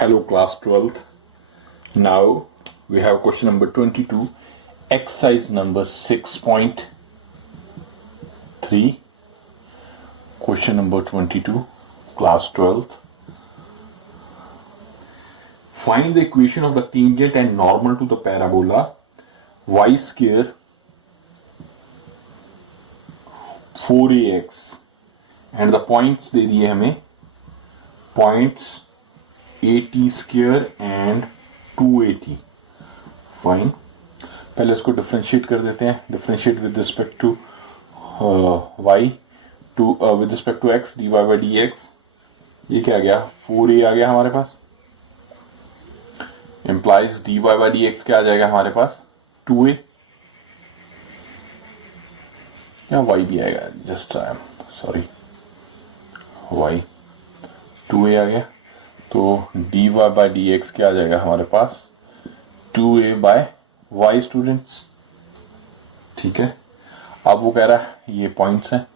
Hello class 12th. Now we have question number 22, exercise number 6.3. Question number 22, class 12th. Find the equation of the tangent and normal to the parabola y square 4ax and the points दे दिए हमें points at square and 2at. Fine, पहले इसको differentiate कर देते हैं. Differentiate with respect to y to with respect to x dy by dx. ये क्या आ गया? 4a आ गया हमारे पास. इम्प्लाइज dy बाई dx क्या आ जाएगा हमारे पास? 2a या y भी आएगा, जस्ट सॉरी y 2a आ गया. तो dy बाई dx क्या आ जाएगा हमारे पास? 2a bye y students. ठीक है, अब वो कह रहा है ये पॉइंट्स हैं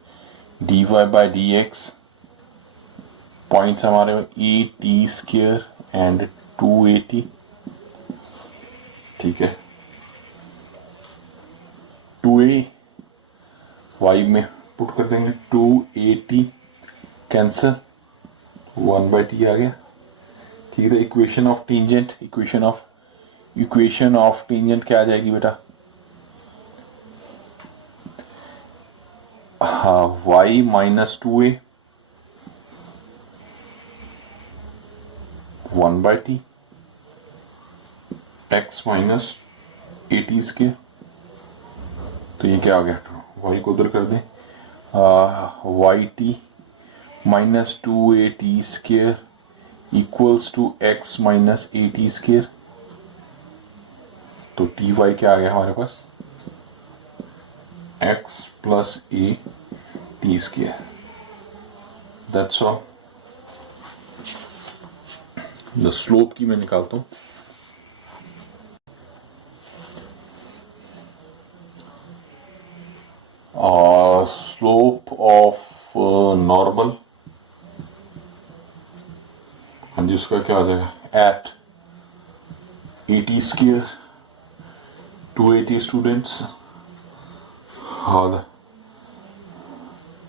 dy बाई dx, पॉइंट्स हमारे at स्क्वायर एंड 2at. ठीक है, 2a y में पुट कर देंगे, 2at कैंसिल, 1/t आ गया. ठीक है, equation of tangent, equation of tangent क्या आ जाएगी बेटा? हाँ, y minus 2a 1/t x minus 80 के. तो ये क्या आ गया? y को उधर कर दें, yt माइनस 2at स्क्वायर equals to x minus 80 square. तो टी वाई क्या आ गया हमारे पास? x plus a t square. That's all. The slope की मैं निकालता हूं. स्लोप ऑफ नॉर्मल, हाँ जी, उसका क्या आ जाएगा? At 80 square 280 students. हाँ,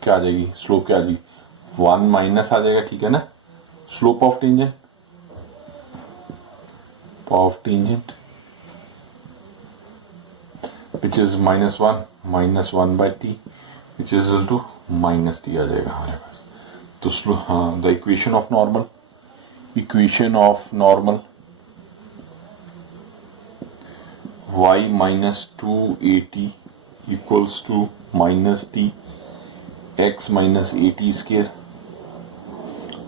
क्या आ जाएगी स्लोप? क्या आ जाएगी? 1 माइनस आ जाएगा. ठीक है ना, slope of tangent which is minus 1 by t which is equal to minus t आ जाएगा हमारे पास. तो हाँ, the equation of normal y minus 2at equals to minus t x minus 80 square.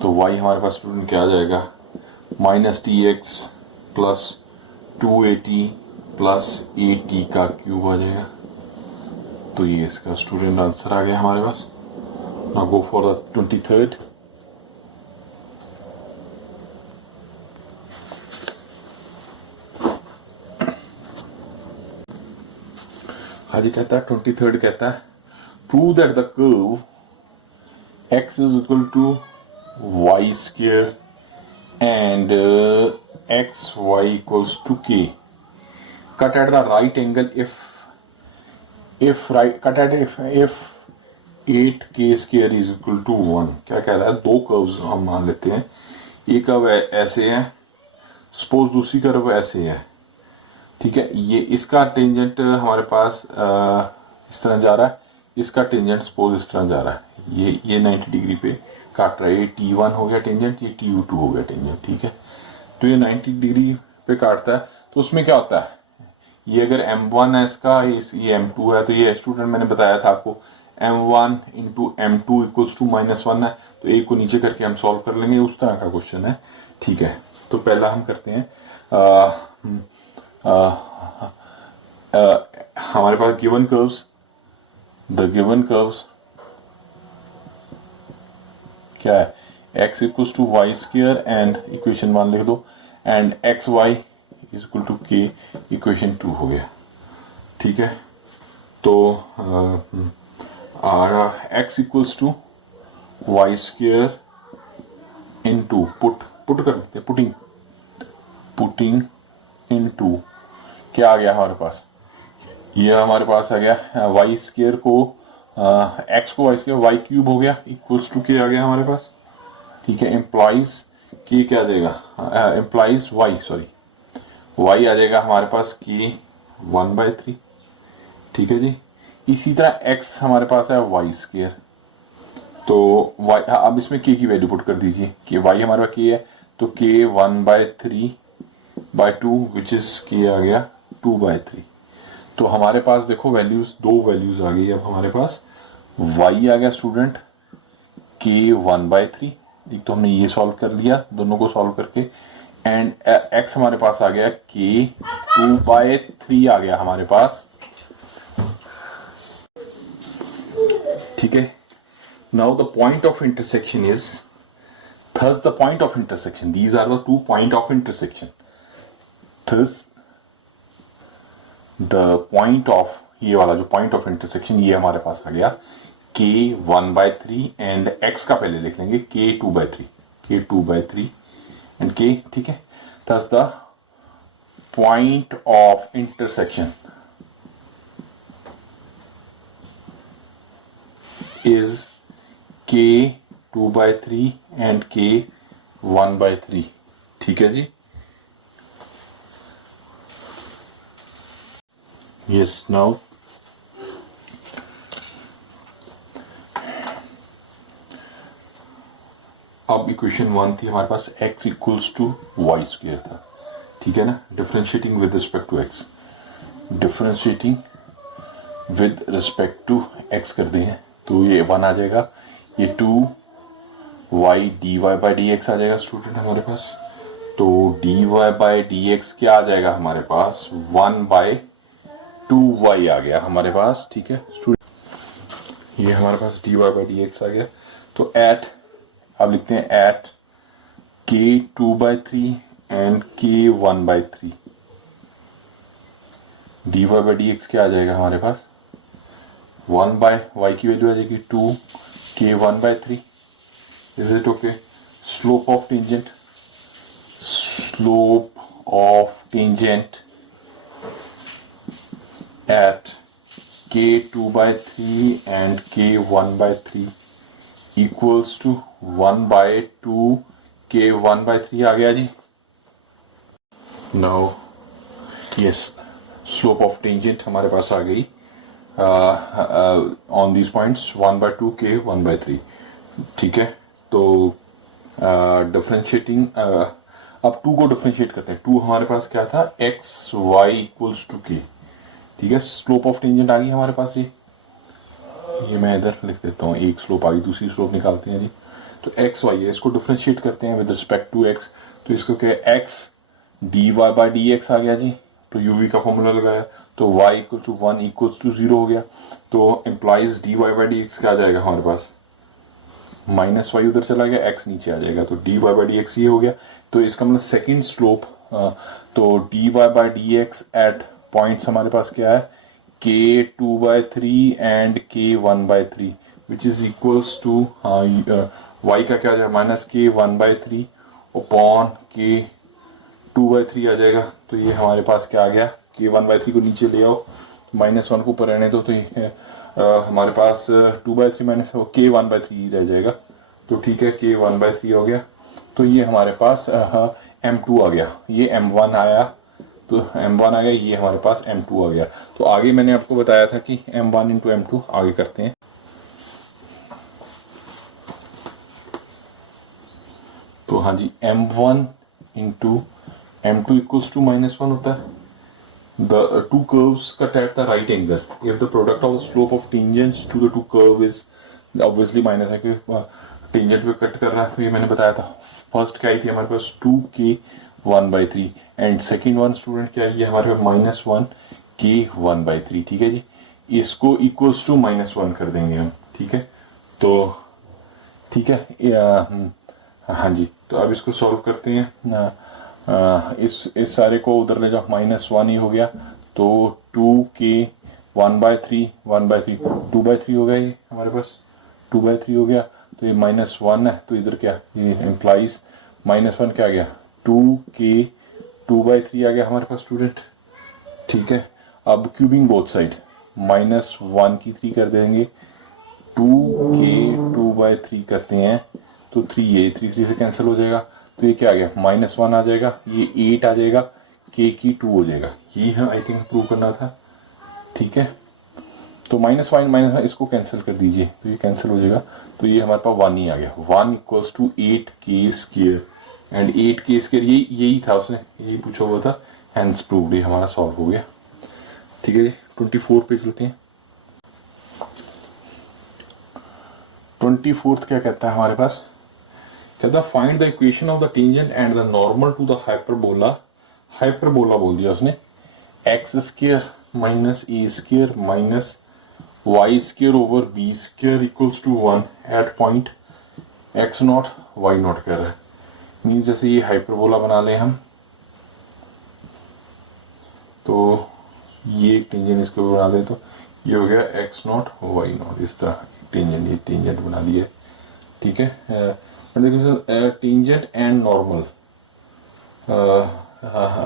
तो y हमारे पास स्टूडेंट क्या आ जाएगा? Minus t x plus 2at plus at का क्यूब आ जाएगा. तो ये इसका स्टूडेंट आंसर आ गया हमारे पास. Now go for the 23rd. हाँ जी, कहता है 23rd कहता है prove that the curve x is equal to y square and x y equals to k cut at the right angle if 8k square is equal to 1. क्या कह रहा है? दो कर्व्स हम मान लेते हैं. एक कर्व ऐसे है, सपोज दूसरी कर्व ऐसे है. ठीक है, ये इसका टेंजेंट हमारे पास इस तरह जा रहा है, इसका टेंजेंट सपोज इस तरह जा रहा है. ये 90 डिग्री पे काट रहा है. ये T1 हो गया टेंजेंट, ये TU2 हो गया टेंजेंट. ठीक है, तो ये 90 डिग्री पे काटता है. तो उसमें क्या होता है? ये अगर M1 है इसका, ये M2 है, तो ये स्टूडेंट मैंने बताया था आपको M1 into M2 equals to -1 है. तो एक को नीचे करके हम सॉल्व कर लेंगे. उस तरह का क्वेश्चन है. ठीक है, तो पहला हम करते हैं. हमारे पास given curves, the given curves क्या है? x equals to y square and equation 1 लिख दो, and x y is equal to k equation 2 हो गया. ठीक है, तो x equals to y square in to put कर देते, पुटिंग पुटिंग इनटू क्या आ गया हमारे पास, ये हमारे पास आ गया वाई स्क्वायर को एक्स को वाई स्क्वायर वाई क्यूब हो गया इक्वल्स टू के आ गया हमारे पास, ठीक है। एम्प्लॉइज के क्या देगा, एम्प्लॉइज वाई सॉरी वाई आ जाएगा हमारे पास के 1/3, ठीक है जी। इसी तरह एक्स हमारे पास है वाई स्क्वायर, तो वाई अब इसमें के की वैल्यू पुट कर दीजिए कि वाई हमारे पास के है तो के 1/3/2 विच इज के आ गया 2/3। तो हमारे पास देखो वैल्यूज, दो वैल्यूज आ गई अब हमारे पास, y आ गया स्टूडेंट k 1/3, एक तो हमने ये सॉल्व कर लिया दोनों को सॉल्व करके, एंड x हमारे पास आ गया k 2/3 आ गया हमारे पास, ठीक है। Now the point of intersection is, thus the point of intersection, these are the 2 point of intersection, thus the point of, ये वाला जो पॉइंट ऑफ इंटरसेक्शन ये हमारे पास आ गया k 1/3 एंड x का पहले लिख लेंगे k 2/3 एंड k, ठीक है। thus the point of intersection is k 2/3 and k 1/3, ठीक है जी। Yes, now अब इक्वेशन 1 थी हमारे पास x equals to y square था, ठीक है ना। Differentiating with respect to x, differentiating with respect to x कर दें तो ये 1 आ जाएगा, ये 2y dy/dx आ जाएगा स्टूडेंट हमारे पास, तो dy/dx क्या आ जाएगा हमारे पास 1/2y आ गया हमारे पास, ठीक है स्टूडेंट। ये हमारे पास dy/dx आ गया, तो एट अब लिखते हैं eight k 2/3 and k 1/3, dy/dx क्या आ जाएगा हमारे पास 1/y की वैल्यू आ जाएगी 2 k 1/3, is it okay. Slope of tangent, slope of tangent at k 2/3 and k 1/3 equals to 1/2 k 1/3 आ गया जी। Now yes, slope of tangent हमारे पास आ गई on these points 1/2 k 1/3, ठीक है। तो डिफरेंशिएटिंग अब 2 को डिफरेंशिएट करते हैं, 2 हमारे पास क्या था x y equals to k, ठीक है। स्लोप ऑफ टेंजेंट आ गई हमारे पास, ये मैं इधर लिख देता हूँ, एक स्लोप आ गई, दूसरी स्लोप निकालते हैं जी। तो x y है, इसको डिफरेंशिएट करते हैं विद रिस्पेक्ट टू x, तो इसको क्या है x dy/dx आ गया जी, तो uv का फॉर्मूला लगाया तो y equal to 1 equals to 0 हो गया, तो एम्प्लॉइज dy/dx क्या आ जाएगा हमारे पास माइनस वाई उधर चला गया, x नीचे आ जाएगा, तो dy/dx ये हो गया। तो इसका मतलब सेकंड स्लोप, तो dy/dx एट पॉइंट्स हमारे पास क्या है k 2/3 and k 1/3 which is equals to y का क्या आ जाएगा माइनस k 1/3 अपॉन k 2/3 आ जाएगा, तो ये हमारे पास क्या आ गया k 1/3 को नीचे ले आओ, -1 को ऊपर रहने दो, तो ये हमारे पास 2/3 माइनस k 1/3 रह जाएगा, तो ठीक है k 1/3 हो गया। तो ये हमारे पास m2 आ गया, ये m1 आया, तो m1 आ गया, ये हमारे पास m2 आ गया। तो आगे मैंने आपको बताया था कि m1 इंटू m2 आगे करते हैं। तो हाँ जी m1 into m2 equals to -1 होता है। The two curves cut at the right angle. If the product of the slope of tangents to the two curve is obviously minus है कि tangent पे कट कर रहा है, तो ये मैंने बताया था। फर्स्ट क्या आई थी हमारे पास 2k 1/3 and second one student क्या आई है हमारे पास -1 k 1/3, ठीक है जी। इसको इक्वल्स टू -1 कर देंगे हम, ठीक है। तो ठीक है हाँ जी, तो अब इसको सॉल्व करते हैं। इस सारे को उधर ले जाओ, -1 ही हो गया, तो 2k 1/3 2/3 हो गया, ये हमारे पास 2/3 हो गया, तो ये -1 है, तो इधर क्या ये एम्प्लाइज -1 क्या आ गया 2k 2/3 आ गया हमारे पास स्टूडेंट। ठीक है, अब क्यूबिंग बोथ साइड, -1 की 3 कर देंगे, 2k 2/3 करते हैं तो 3, ये 3 से कैंसिल हो जाएगा, तो ये क्या आ गया, -1 आ जाएगा, ये 8 आ जाएगा, k की 2 हो जाएगा। ये है आई थिंक प्रूव करना था। ठीक है, तो -1 इसको कैंसिल कर दीजिए, तो ये कैंसिल हो जाएगा, तो ये हमारे पास 1 ही आ गया। 1 equals to 8k square, and 8k square यही था, उसने यही पूछा हुआ था, हैंस प्रूव्ड, ये हमारा सॉल्व हो गया। ठीक है जी, 24 पेज लेते हैं। 24th क्या कहता है हमारे पास, कहता है find the equation of the tangent and the normal to the hyperbola. Hyperbola बोल दिया उसने, x square minus a square minus y square over b square equals to 1 at point x naught y naught कह रहा है। Means जैसे ये hyperbola बना लें हम, तो ये एक टेंजेंट इसके ऊपर बना दें, तो ये हो गया एक्स नॉट वाई नॉट, इस तरह टेंजेंट, ये टेंजेंट बना दिया। ठीक है, टेंजेंट एंड नॉर्मल,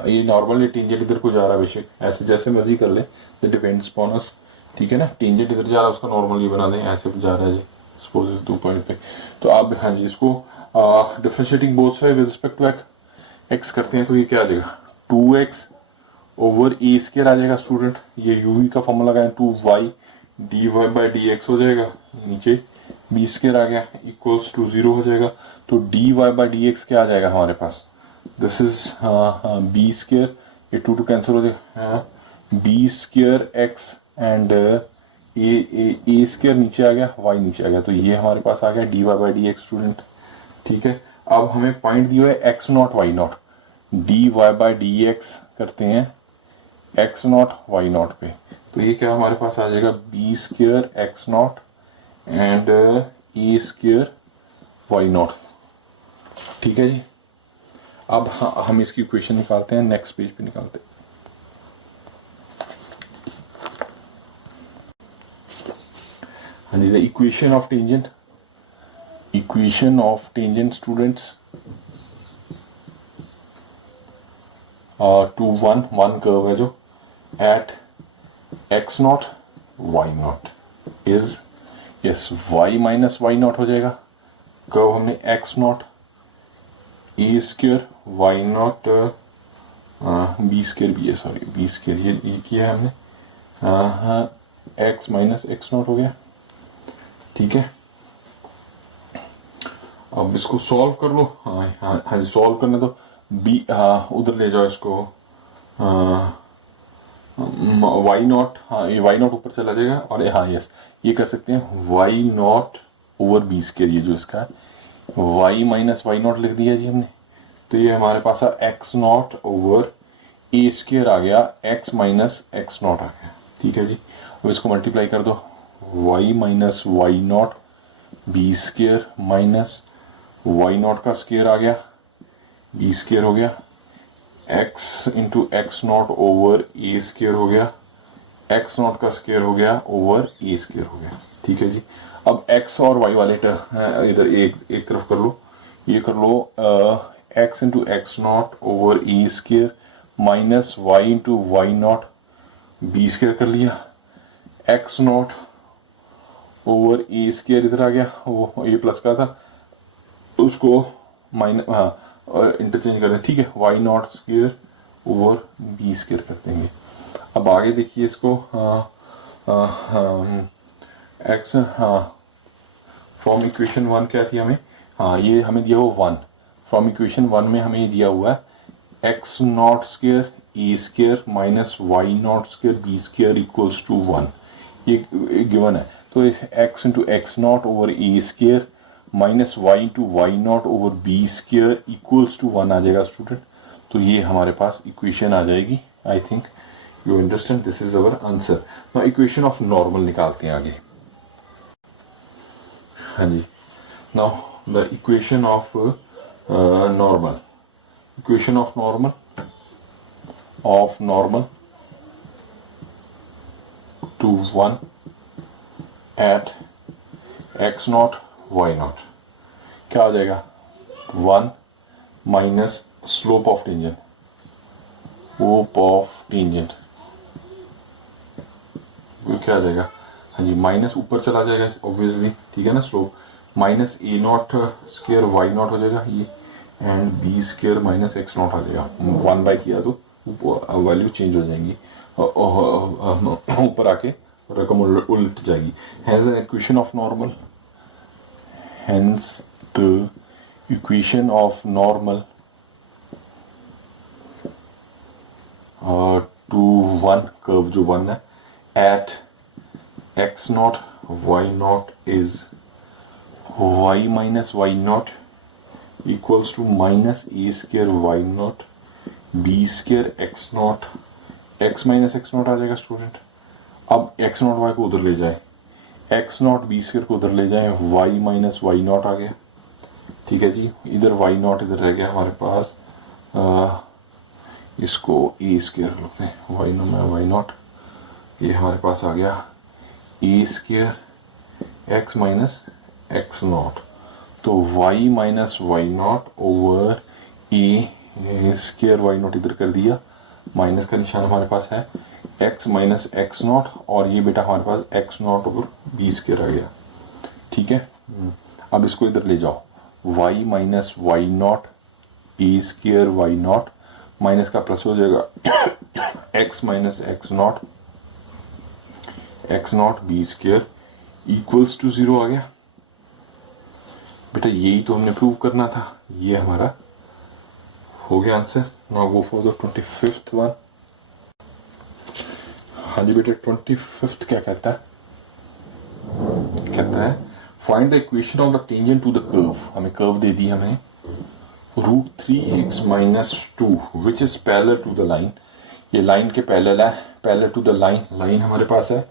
ये नॉर्मल, ये टेंजेंट इधर को जा रहा है, बेशक ऐसे जैसे मर्जी कर ले, इट डिपेंड्स अपॉन अस। ठीक है ना, टेंजेंट इधर जा रहा है, उसका नॉर्मल ये बना दें, ऐसे जा रहा है जी, सपोज इस 2 पॉइंट पे। तो आप हाँ जी, इसको differentiating both side with respect to x करते हैं, तो ये क्या आ जाएगा, 2x ओवर ए स्क्वायर आ जाएगा स्टूडेंट। ये यूवी का फॉर्मूला लगाएं, 2y dy/dx हो जाएगा, नीचे बी स्क्वायर आ गया, इक्वल्स टू 0 हो जाएगा। तो dy/dx क्या आ जाएगा हमारे पास, दिस इज बी स्क्वायर, ये 2 कैंसिल हो जाएगा, b square x and a square नीचे आ गया, y नीचे आ गया, तो ये हमारे पास आ गया dy/dx स्टूडेंट। ठीक है, अब हमें पॉइंट दिया है x naught y not, dy/dx करते हैं एक्स नॉट वाई नॉट पे, तो ये क्या हमारे पास आ जाएगा, b square x naught and a square y naught. ठीक है जी, अब हम इसकी इक्वेशन निकालते हैं, नेक्स्ट पेज पे निकालते हैं। हाँ जी, the equation of tangent, equation of tangent students, to one curve है जो at x naught y naught is, yes y minus y naught हो जाएगा, कर्व हमने x naught a square y naught b square भी है, sorry B square ये किया है हमने, एक्स माइनस एक्स नॉट हो गया। ठीक है, अब इसको सॉल्व कर लो। हाँ सॉल्व करने तो बी उधर ले जाओ इसको, वाई नॉट, हाँ ये वाई नॉट ऊपर चला जाएगा, और हाँ यस ये कर सकते हैं y naught over b square, ये जो इसका है वाई माइनस वाई नॉट लिख दिया जी हमने, तो ये हमारे पास x naught over a square आ गया, एक्स माइनस एक्स नॉट आ गया। ठीक है जी, अब इसको मल्टीप्लाई कर दो, y minus y naught b square minus y naught का स्क्वायर आ गया, बी स्क्वायर हो गया, x into x naught over a square हो गया, एक्स नॉट का स्क्वायर हो गया ओवर ए स्क्वायर हो गया। ठीक है जी, अब एक्स और वाई वाले इधर एक तरफ कर लो, ये कर लो x into x naught over a square minus y into y naught b square कर लिया, x naught over a square इधर आ गया, वो ए प्लस का था उसको माइनस, हाँ इंटरचेंज कर दें। ठीक है, y naught square over b square कर देंगे। अब आगे देखिए इसको, एक्स, हाँ फ्रॉम इक्वेशन 1 क्या थी हमें, हाँ ये हमें दिया हुआ 1, फ्रॉम इक्वेशन 1 में हमें दिया हुआ है x naught square a square minus y naught square b square equals to 1, ये गिवन है। तो x into x naught over a square minus y into y naught over b square equals to 1 आ जाएगा student, तो ये हमारे पास equation आ जाएगी। I think you understand, this is our answer. Now equation of normal निकालते हैं आगे। हाँ जी, now the equation of normal, equation of normal to 1 at x naught y naught क्या हो जाएगा, 1 minus slope of tangent, slope of tangent वो क्या आ जाएगा, हाँ जी माइनस ऊपर चला जाएगा ऑब्वियसली, ठीक है ना, slope minus a naught square y naught हो जाएगा ये, and b square minus x naught आ जाएगा, 1 बाय किया तो वैल्यू चेंज हो जाएंगी ऊपर आके रकम उल्ट जाएगी। Has an equation of normal, hence the equation of normal to one curve जो one है at x naught y naught is y minus y naught equals to minus a square y naught b square x naught, x minus x naught आ जाएगा student. अब x naught y को उधर ले जाए, x not b square को उधर ले जाए, y माइनस वाई नॉट आ गया, ठीक है जी, इधर y नॉट इधर रह गया हमारे पास, इसको ए स्क्र लिखते हैं, वाई नॉट ये हमारे पास आ गया a square x minus x naught, तो y minus y naught over a square y naught इधर कर दिया, माइनस का निशान हमारे पास है x माइनस एक्स नॉट, और ये बेटा हमारे पास x naught over b square आ गया, ठीक है। अब इसको इधर ले जाओ, y minus y naught a square y naught, minus का प्लस हो जाएगा x minus x naught b square equals to 0 आ गया। बेटा यही तो हमने प्रूव करना था, ये हमारा हो गया answer. Now go for the 25th one. हाँ जी बेटे 25th क्या कहता है, कहता है find the equation of the tangent to the curve, हमें कर्व दे दी हमें √3x minus 2 which is parallel to the line, ये लाइन के पैरेलल है, parallel to the line, line हमारे पास है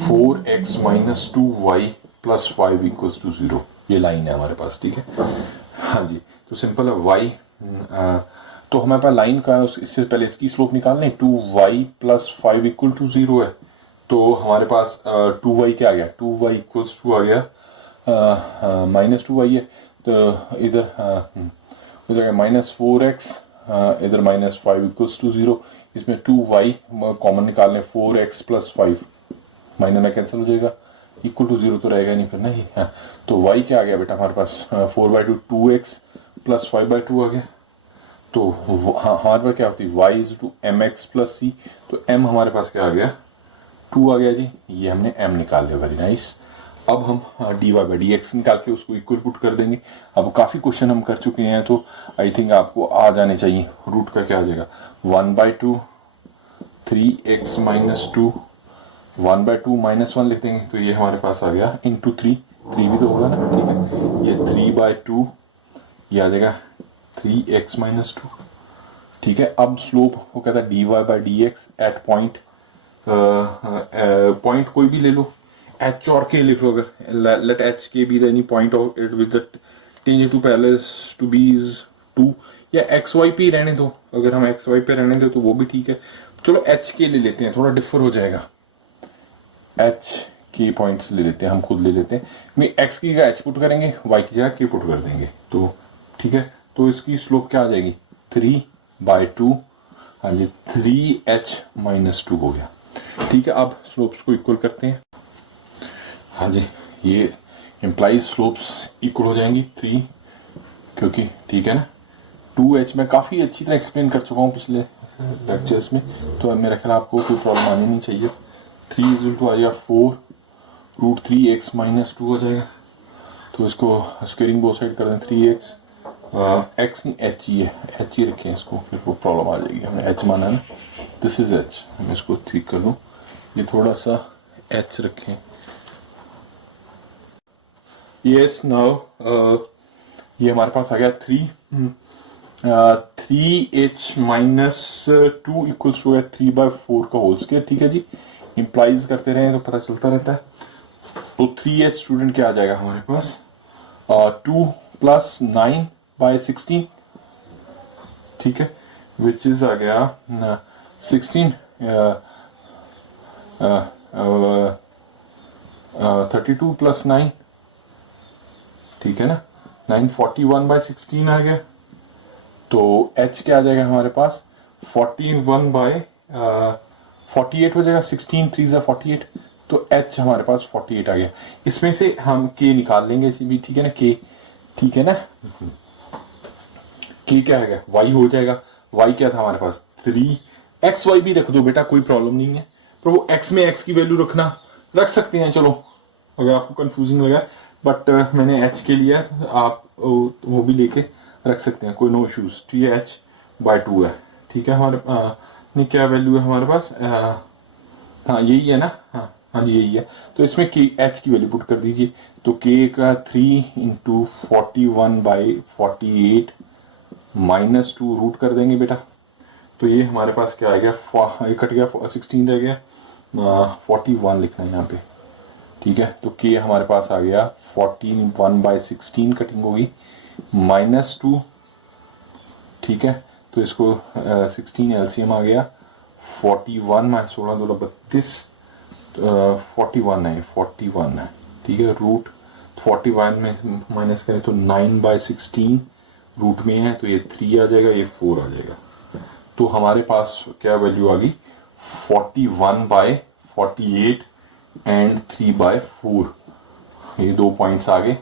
4x minus 2y plus 5 equals to 0, ये लाइन है हमारे पास, ठीक है। हाँ जी तो सिंपल है y तो हमारे पास लाइन का इससे पहले इसकी स्लोप निकालने 2y प्लस 5 इक्वल टू 0 है, तो हमारे पास 2y क्या आ गया, 2y इक्वल्स टू आ गया माइनस 2y है, तो इधर माइनस 4x, इधर माइनस 5 इक्वल्स टू 0, इसमें 2y कॉमन निकालने 4x प्लस 5 माइनस में कैंसिल हो जाएगा, इक्वल टू 0 तो रहेगा नहीं फिर नहीं, हाँ तो y क्या आ गया बेटा हमारे पास 4/2 2x प्लस 5/2 आ गया, तो हाँ हमारे पास क्या होती है y is to m x plus c, तो m हमारे पास क्या आ गया 2 आ गया जी, ये हमने m निकाल लिया, वेरी नाइस। अब हम dy बाई डी एक्स निकाल के उसको इक्वल पुट कर देंगे। अब काफ़ी क्वेश्चन हम कर चुके हैं तो आई थिंक आपको आ जाने चाहिए। रूट का क्या आ जाएगा 1/2 3x माइनस 2, 1/2 माइनस 1 लिख देंगे, तो ये हमारे पास आ गया इंटू 3 भी तो होगा ना, ठीक है, ये 3/2 ये आ जाएगा 3x माइनस 2, ठीक है। अब स्लोप वो कहता है dy by d x at point, point कोई भी ले लो, h और k लिख लो, अगर let h k be the any point of it with the tangent to parallel to be is 2, या x y पे रहने दो, अगर हम x y पे रहने दो तो वो भी ठीक है, चलो h k ले लेते हैं, थोड़ा डिफर हो जाएगा, h k पॉइंट्स ले लेते हैं, हम खुद ले लेते हैं, x की जगह h पुट करेंगे, y की जगह k पुट कर देंगे, तो ठीक है, तो इसकी स्लोप क्या आ जाएगी 3/2, हाँ जी 3h माइनस 2 हो गया, ठीक है। अब स्लोप्स को इक्वल करते हैं, हाँ जी ये इम्प्लाइज स्लोप्स इक्वल हो जाएंगी 3, क्योंकि ठीक है ना 2h मैं काफ़ी अच्छी तरह एक्सप्लेन कर चुका हूँ पिछले लेक्चर्स में, तो मेरा ख्याल आपको कोई प्रॉब्लम आनी नहीं चाहिए। 3 इज टू आ जाएगा 4√3x माइनस 2 हो जाएगा, तो इसको स्क्वेयरिंग बोथ साइड कर दें 3x, x नहीं h ही है, h ही रखें इसको, फिर वो प्रॉब्लम आ जाएगी, हमने h माना ना, दिस इज h, मैं इसको ठीक कर दूँ, ये थोड़ा सा h रखें, यस नाउ ये हमारे पास आ गया 3h माइनस 2 इक्वल्स टू 3/4 का होल स्क्वायर, ठीक है जी, इम्प्लाइज करते रहे तो पता चलता रहता है। तो 3h स्टूडेंट क्या आ जाएगा हमारे पास 2 प्लस 9/16, ठीक है, विच इज आ गया 16 32 प्लस 9, ठीक है ना, 941/16 आ गया, तो h क्या आ जाएगा हमारे पास 41/48 हो जाएगा, 16 3 ज़ा 48, तो h हमारे पास 48 आ गया। इसमें से हम k निकाल लेंगे इसी भी, ठीक है ना, k, ठीक है ना, k क्या है, y हो जाएगा। y क्या था हमारे पास 3, x y भी रख दो बेटा, कोई प्रॉब्लम नहीं है, पर वो x में x की वैल्यू रख सकते हैं, चलो अगर आपको कंफ्यूजिंग लगा, बट मैंने h के लिया है, तो आप वो भी लेके रख सकते हैं, कोई नो इश्यूज। तो ये h/2 है, ठीक है। हमारे नहीं, क्या वैल्यू है हमारे पास, हाँ यही है ना, हाँ हाँ जी यही है। तो इसमें k h की वैल्यू पुट कर दीजिए, तो k का 3 × 41/48 -2 रूट कर देंगे बेटा, तो ये हमारे पास क्या आ गया, ये कट गया, 16 रह गया, 41 लिखना है यहाँ पे, ठीक है। तो k हमारे पास आ गया 41/16 कटिंग होगी -2, ठीक है। तो इसको 16 एलसीएम आ गया, 41 - 16 2 32, 41 है, 41 है, ठीक है। रूट 41 में माइनस करें तो 9/16 रूट में है, तो ये 3 आ जाएगा, ये 4 आ जाएगा। तो हमारे पास क्या वैल्यू आ गई, 41/48 एंड 3/4, ये 2 पॉइंट्स आ गए।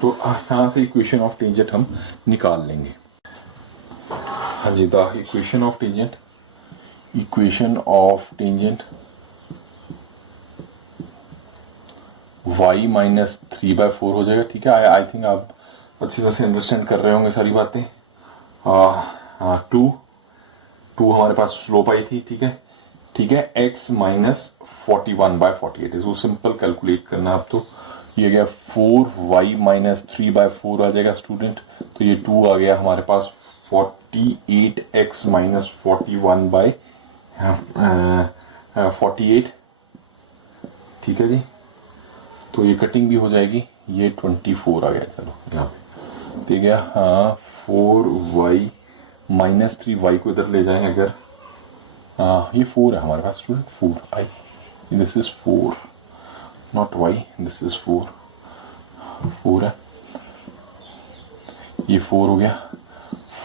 तो यहाँ से इक्वेशन ऑफ टेंजेंट हम निकाल लेंगे। हाँ जी, the equation of tangent y - 3/4 हो जाएगा, ठीक है। आई थिंक आप अच्छी तरह से अंडरस्टैंड कर रहे होंगे सारी बातें। 2 हमारे पास स्लोप आई थी, ठीक है, ठीक है। x - 41/48, इसको सिंपल कैलकुलेट करना आप, तो ये गया 4y - 3/4 आ जाएगा स्टूडेंट, तो ये 2 आ गया हमारे पास 48x - 41/48, ठीक है जी। तो ये कटिंग भी हो जाएगी, ये 24 आ गया, चलो यहाँ पे ठीक है। हाँ 4y - 3y को इधर ले जाएं अगर, ये 4 है हमारे पास स्टूडेंट, 4 आई, this is 4 not y, this is 4 है, ये 4 हो गया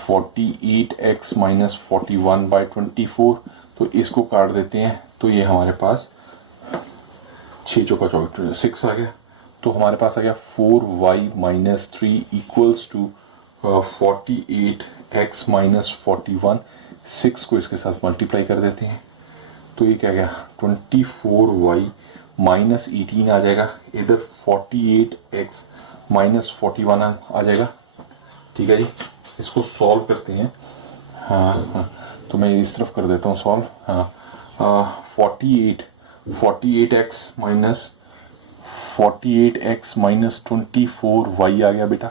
48x - 41/24, तो इसको काट देते हैं, तो ये हमारे पास 6 चौका 24 6 आ गया। तो हमारे पास आ गया 4y - 3 इक्वल्स टू 48x - 41, 6 को इसके साथ मल्टीप्लाई कर देते हैं, तो ये क्या गया 24y - 18 आ जाएगा, इधर 48x - 41 आ जाएगा, ठीक है जी। इसको सॉल्व करते हैं, हाँ, तो मैं इस तरफ कर देता हूँ सॉल्व, हाँ 48x - 24y आ गया बेटा,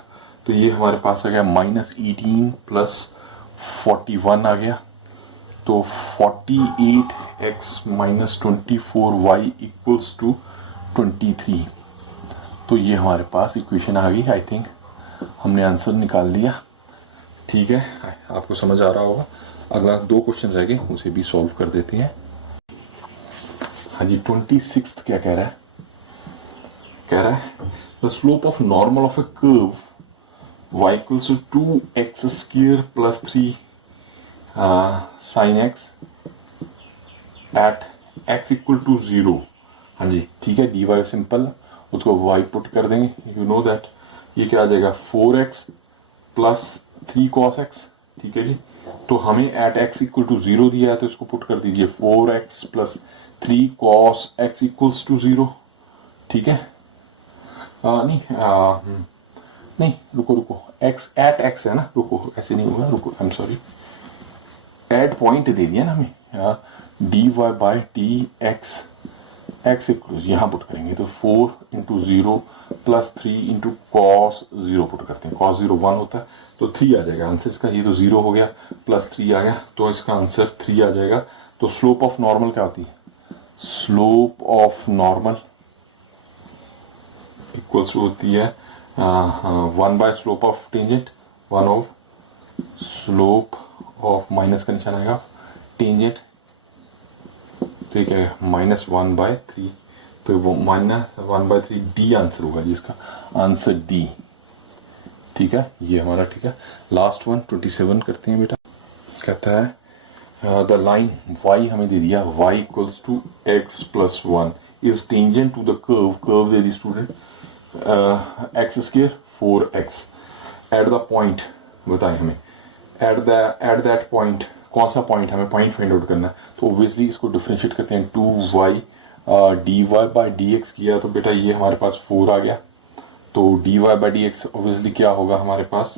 तो ये हमारे पास आ गया -18 + 41 आ गया, तो 48x - 24y इक्वल्स टू 23, तो ये हमारे पास इक्वेशन आ गई। आई थिंक हमने आंसर निकाल लिया, ठीक है, आपको समझ आ रहा होगा। अगला 2 क्वेश्चन रह गए, उसे भी सॉल्व कर देते हैं। हाँ जी 26 क्या कह रहा है, the slope of normal of a curve y equals to 2x² + 3 sin x at x = 0। हाँ जी ठीक है, dy सिंपल, उसको y पुट कर देंगे, यू नो दैट ये क्या आ जाएगा 4x + 3 cos x, ठीक है जी। तो हमें एट x = 0 दिया है, तो इसको पुट कर दीजिए 4x + 3 cos x = 0, ठीक है। नहीं रुको x एट x है ना, रुको ऐसे नहीं होगा, रुको I am sorry, at point दे दिया ना हमें, dy/dx x इक्वल यहाँ पुट करेंगे, तो 4 × 0 + 3 × cos 0 पुट करते हैं, cos 0 1 होता है, तो 3 आ जाएगा आंसर इसका, ये तो 0 हो गया +3 आ गया, तो इसका आंसर 3 आ जाएगा। तो स्लोप ऑफ नॉर्मल क्या होती है, स्लोप ऑफ नॉर्मल इक्वल्स होती है 1 / slope of tangent, 1 of slope of minus का निशान आएगा टेंजेंट, ठीक है, -1/3, तो वो -1/3 डी आंसर होगा जिसका आंसर डी, ठीक है, ये हमारा ठीक है। लास्ट वन 27 करते हैं बेटा, कहता है द लाइन y हमें दे दिया y equals to x plus 1 is tangent to the curve दे दी student x square 4x at the point बताएं हमें एट दैट पॉइंट कौन सा पॉइंट हमें पॉइंट फाइंड आउट करना है। तो ऑब्वियसली इसको डिफ्रेंशिएट करते हैं 2y dy बाई dx किया तो बेटा ये हमारे पास 4 आ गया। तो dy बाई dx ऑब्वियसली क्या होगा हमारे पास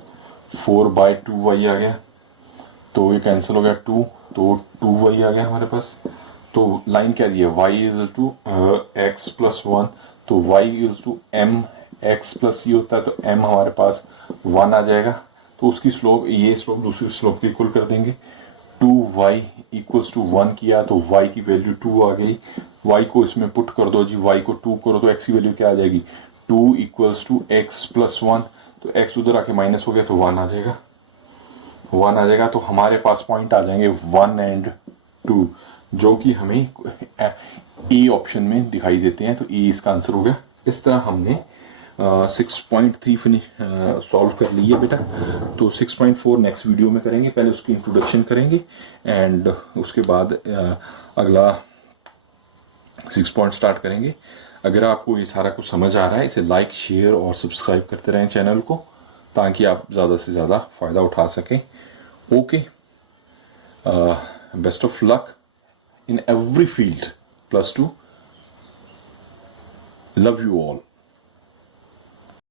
4/2y आ गया। तो ये कैंसिल हो गया 2 तो 2y आ गया हमारे पास। तो लाइन क्या दी है y is to x plus 1 तो y is to m x plus c होता है तो m हमारे पास 1 आ जाएगा। तो उसकी स्लोप ये स्लोप दूसरी स्लोप के इक्वल कर देंगे 2y इक्वल्स टू 1 किया तो y की वैल्यू 2 आ गई। y को इसमें पुट कर दो जी y को 2 करो तो x की वैल्यू क्या आ जाएगी 2 इक्वल्स टू x प्लस 1 तो x उधर आके माइनस हो गया तो 1 आ जाएगा 1 आ जाएगा। तो हमारे पास पॉइंट आ जाएंगे 1 एंड 2 जो कि हमें ए ऑप्शन में दिखाई देते हैं। तो ए इसका आंसर हो गया। इस तरह हमने 6.3 फिनिश सॉल्व कर ली है बेटा। तो 6.4 नेक्स्ट वीडियो में करेंगे। पहले उसकी इंट्रोडक्शन करेंगे एंड उसके बाद अगला 6 पॉइंट स्टार्ट करेंगे। अगर आपको ये सारा कुछ समझ आ रहा है इसे लाइक शेयर और सब्सक्राइब करते रहें चैनल को ताकि आप ज़्यादा से ज़्यादा फ़ायदा उठा सकें। Okay, best of luck in every field. +2. Love you all.